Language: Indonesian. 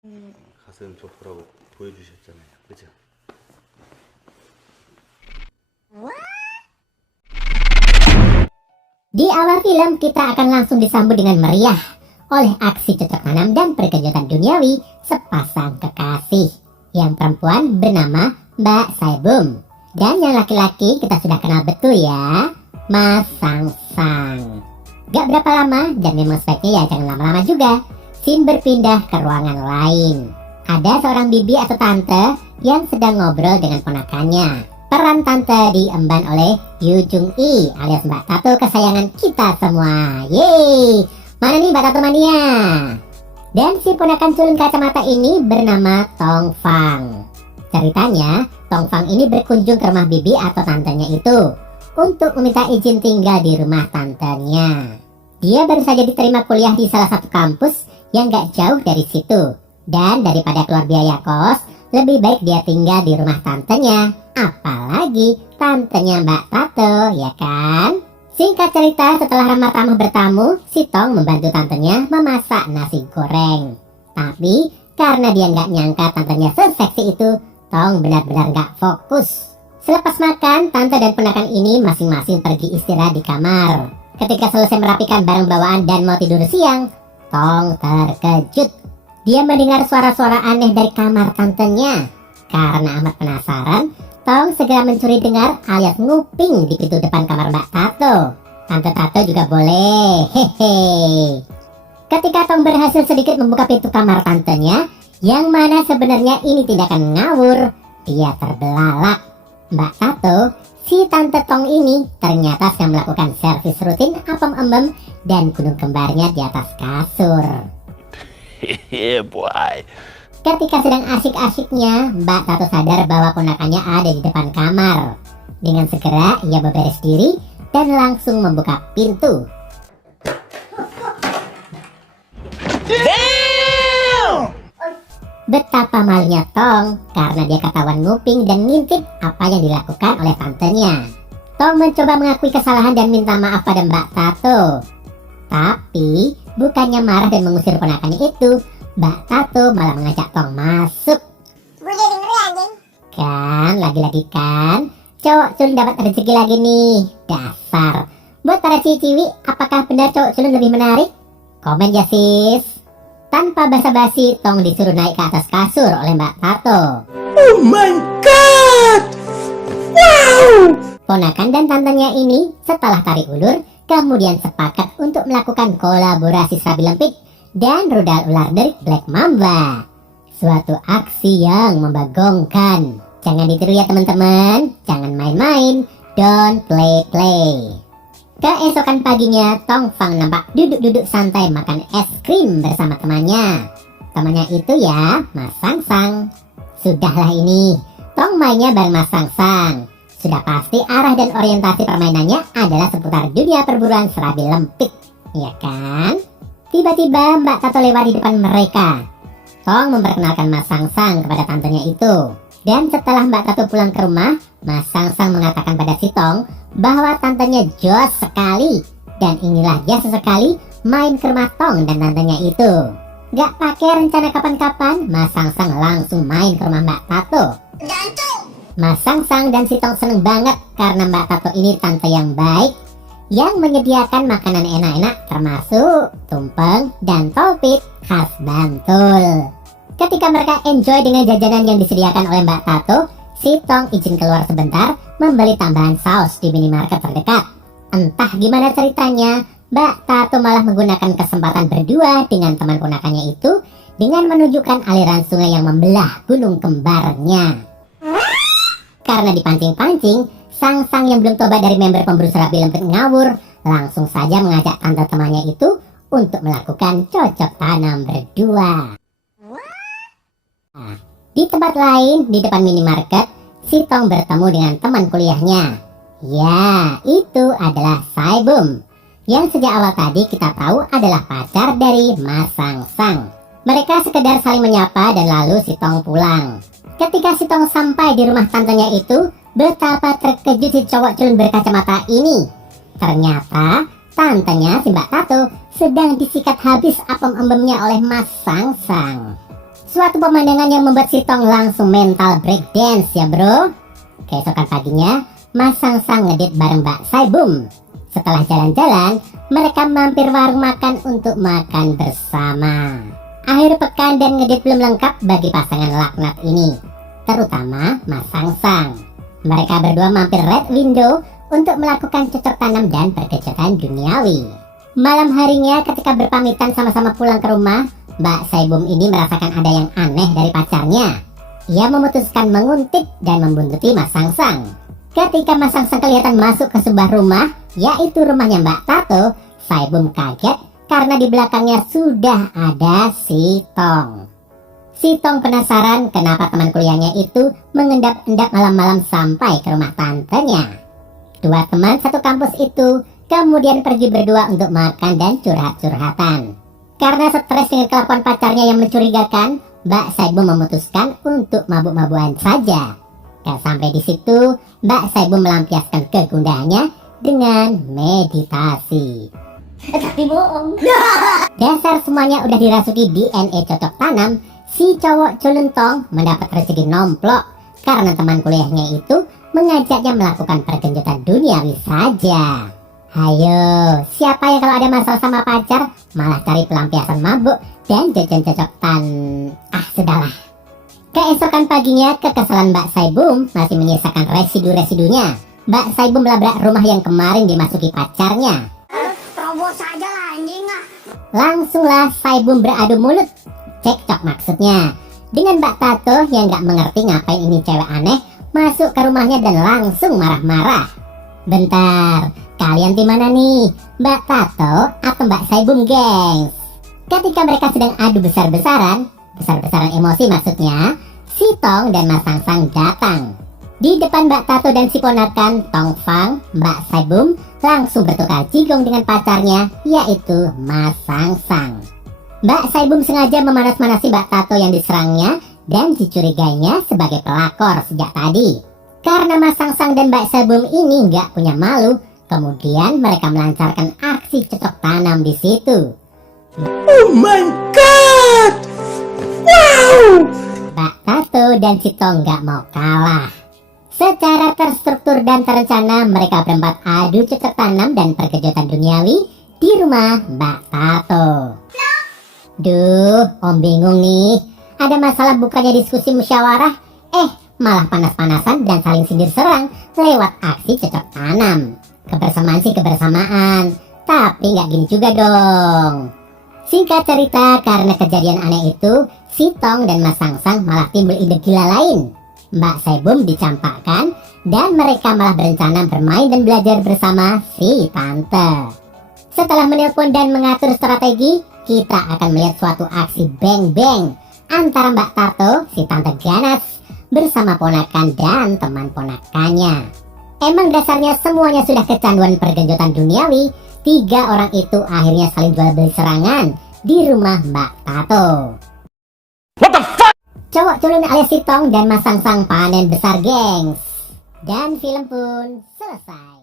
가슴 좋다라고 보여주셨잖아요. 그죠? Di awal film kita akan langsung disambut dengan meriah oleh aksi cocok tanam dan perkejutan duniawi sepasang kekasih. Yang perempuan bernama Mbak Saibum dan yang laki-laki kita sudah kenal betul ya, Mas Sang Sang. Gak berapa lama dan memang sebaiknya ya jangan lama-lama juga, scene berpindah ke ruangan lain. Ada seorang bibi atau tante yang sedang ngobrol dengan ponakannya. Peran tante diemban oleh Yu Jung Yi alias Mbak Tato kesayangan kita semua. Yeay, mana nih Mbak Tato mania? Dan si ponakan culun kacamata ini bernama Tong Fang. Ceritanya, Tong Fang ini berkunjung ke rumah bibi atau tantenya itu untuk meminta izin tinggal di rumah tantenya. Dia baru saja diterima kuliah di salah satu kampus yang gak jauh dari situ. Dan daripada keluar biaya kos, lebih baik dia tinggal di rumah tantenya. Apalagi tantenya Mbak Tato, ya kan? Singkat cerita, setelah ramah-ramah bertamu, si Tong membantu tantenya memasak nasi goreng. Tapi karena dia nggak nyangka tantenya seseksi itu, Tong benar-benar nggak fokus. Selepas makan, tante dan ponakan ini masing-masing pergi istirahat di kamar. Ketika selesai merapikan barang bawaan dan mau tidur siang, Tong terkejut. Dia mendengar suara-suara aneh dari kamar tantenya. Karena amat penasaran, Tong segera mencuri dengar alias nguping di pintu depan kamar Mbak Tato. Tante Tato juga boleh, hehe. Ketika Tong berhasil sedikit membuka pintu kamar tantenya, yang mana sebenarnya ini tindakan ngawur, dia terbelalak. Mbak Tato, si tante Tong ini ternyata sedang melakukan servis rutin apem embem dan gunung kembarnya di atas kasur. Yeah, boy. Ketika sedang asik-asiknya, Mbak Tato sadar bahwa ponakannya ada di depan kamar. Dengan segera ia beberes diri dan langsung membuka pintu. Betapa malunya Tong karena dia ketahuan nguping dan ngintip apa yang dilakukan oleh tantenya. Tong mencoba mengakui kesalahan dan minta maaf pada Mbak Tato. Tapi bukannya marah dan mengusir ponakannya itu, Mbak Tato malah mengajak Tong masuk. Kan, lagi-lagi kan, cowok culun dapat rezeki lagi nih. Dasar. Buat para ciwi, apakah benar cowok culun lebih menarik? Komen ya sis. Tanpa basa-basi, Tong disuruh naik ke atas kasur oleh Mbak Tato. Oh my god! Wow! Ponakan dan tantenya ini setelah tarik ulur, kemudian sepakat untuk melakukan kolaborasi serabi lempit dan rudal ular derik Black Mamba. Suatu aksi yang membagongkan. Jangan ditiru ya teman-teman, jangan main-main, don't play. Keesokan paginya, Tong Fang nampak duduk-duduk santai makan es krim bersama temannya. Temannya itu ya, Mas Sang Sang. Sudahlah ini, Tong mainnya bareng Mas Sang Sang. Sudah pasti arah dan orientasi permainannya adalah seputar dunia perburuan serabi lempit, ya kan? Tiba-tiba Mbak Tato lewat di depan mereka. Tong memperkenalkan Mas Sang Sang kepada tantenya itu. Dan setelah Mbak Tato pulang ke rumah, Mas Sang Sang mengatakan pada si Tong bahwa tantenya jos sekali. Dan inilah dia sesekali main ke rumah Tong dan tantenya itu. Gak pakai rencana kapan-kapan, Mas Sang Sang langsung main ke rumah Mbak Tato. Mas Sang Sang dan si Tong seneng banget karena Mbak Tato ini tante yang baik yang menyediakan makanan enak-enak termasuk tumpeng dan topik khas Bantul. Ketika mereka enjoy dengan jajanan yang disediakan oleh Mbak Tato, si Tong izin keluar sebentar membeli tambahan saus di minimarket terdekat. Entah gimana ceritanya, Mbak Tato malah menggunakan kesempatan berdua dengan teman ponakannya itu dengan menunjukkan aliran sungai yang membelah gunung kembarnya. Karena dipancing-pancing, Sang Sang yang belum tobat dari member pemburu serabi lempit ngawur langsung saja mengajak tante temannya itu untuk melakukan cocok tanam berdua. Di tempat lain, di depan minimarket, si Tong bertemu dengan teman kuliahnya. Ya, itu adalah Saibum, yang sejak awal tadi kita tahu adalah pacar dari Mas Sang Sang. Mereka sekedar saling menyapa dan lalu si Tong pulang. Ketika si Tong sampai di rumah tantenya itu, betapa terkejut si cowok culun berkacamata ini. Ternyata tantenya si Mbak Tato sedang disikat habis apem embemnya oleh Mas Sang Sang. Suatu pemandangan yang membuat Sitong langsung mental breakdance ya bro. Keesokan paginya, Mas Sangsang ngedit bareng Mbak Saibum. Setelah jalan-jalan, mereka mampir warung makan untuk makan bersama. Akhir pekan dan ngedit belum lengkap bagi pasangan laknat ini, terutama Mas Sangsang. Mereka berdua mampir Red Window untuk melakukan cocok tanam dan perkejutan duniawi. Malam harinya ketika berpamitan sama-sama pulang ke rumah, Mbak Saibum ini merasakan ada yang aneh dari pacarnya. Ia memutuskan menguntit dan membuntuti Mas Sangsang. Ketika Mas Sangsang kelihatan masuk ke sebuah rumah, yaitu rumahnya Mbak Tato, Saibum kaget karena di belakangnya sudah ada Sitong. Sitong penasaran kenapa teman kuliahnya itu mengendap-endap malam-malam sampai ke rumah tantenya. Dua teman satu kampus itu kemudian pergi berdua untuk makan dan curhat-curhatan. Karena stres dengan kelakuan pacarnya yang mencurigakan, Mbak Saibum memutuskan untuk mabuk-mabukan saja. Dan sampai di situ, Mbak Saibum melampiaskan kegundahannya dengan meditasi. Tapi bohong. Dasar semuanya udah dirasuki DNA cocok tanam, si cowok culentong mendapat rezeki nomplok karena teman kuliahnya itu mengajaknya melakukan pergenjutan duniawi saja. Hayo, siapa yang kalau ada masalah sama pacar malah cari pelampiasan mabuk dan jajan cocok tan... sudahlah. Keesokan paginya, kekesalan Mbak Saibum masih menyisakan residu-residunya. Mbak Saibum melabrak rumah yang kemarin dimasuki pacarnya. Terobos aja lah anjing ah. Langsunglah Saibum beradu mulut. Cekcok maksudnya. Dengan Mbak Tato yang gak mengerti ngapain ini cewek aneh masuk ke rumahnya dan langsung marah-marah. Bentar, kalian di mana nih? Mbak Tato atau Mbak Saibum, gengs? Ketika mereka sedang adu besar-besaran emosi maksudnya, Sitong dan Mas Sangsang datang. Di depan Mbak Tato dan si ponakan Tong Fang, Mbak Saibum langsung bertukar jigong dengan pacarnya, yaitu Mas Sangsang. Mbak Saibum sengaja memanas-manasi Mbak Tato yang diserangnya dan dicurigainya sebagai pelakor sejak tadi. Karena Mas Sangsang dan Mbak Saibum ini nggak punya malu, kemudian mereka melancarkan aksi cocok tanam di situ. Oh my god! Wow! Mbak Tato dan Sitong nggak mau kalah. Secara terstruktur dan terencana, mereka berempat adu cocok tanam dan perkejutan duniawi di rumah Mbak Tato. Duh, Om bingung nih. Ada masalah bukannya diskusi musyawarah, malah panas-panasan dan saling sindir serang lewat aksi cocok tanam. Kebersamaan sih kebersamaan, tapi nggak gini juga dong. Singkat cerita, karena kejadian aneh itu, Sitong dan Mas Sangsang malah timbul ide gila lain. Mbak Saibum dicampakkan dan mereka malah berencana bermain dan belajar bersama si tante. Setelah menelpon dan mengatur strategi, kita akan melihat suatu aksi beng-beng antara Mbak Tato, si tante ganas, bersama ponakan dan teman ponakannya. Emang dasarnya semuanya sudah kecanduan pergenjutan duniawi. 3 orang itu akhirnya saling jual beli serangan di rumah Mbak Tato. What the fuck? Cowok culun alias Sitong dan Mas Sangsang panen besar, gengs. Dan film pun selesai.